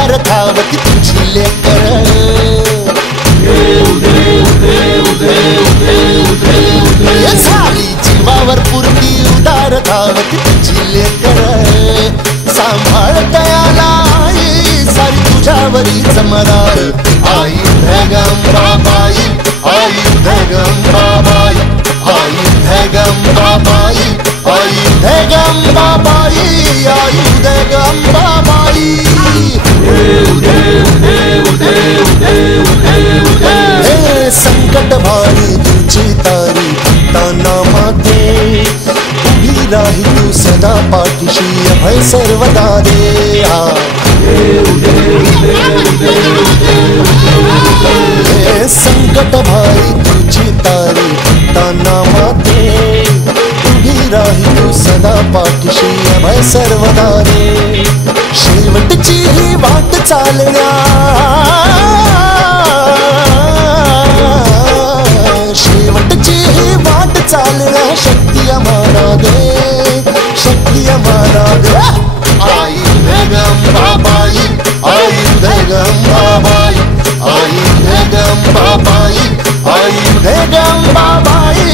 उदार धावती तुझी लेकर साली जीवावर पुरती उदार धावती तुझी लेकर सांभाळ दयाला आई सारी तुझ्यावरीच मरार आई धगंबाबाई आई धगंबाबाई आई धगंबाबाई आई धगंबाबाई आई धगंबाबाई संकट भारी तुझी तारी ताना माते उभी राही तू सदा पाठीशी अभय सर्वदा दे संकट भारी तुझी तारी ताना माते उभी राही तू सदा पाठीशी अभय सर्वदा दे शेवटची ही वाट चालण्या शेवटची ही वाट चालण्या शक्ती आम्हाला दे शक्ती आम्हाला दे आई धगंबाबाई आई धगंबाबाई आई धगंबाबाई आई धगंबाबाई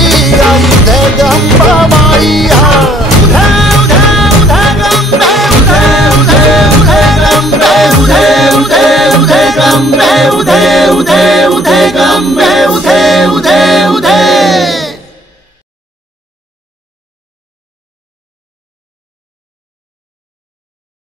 आई धगंबाबाई Gambe,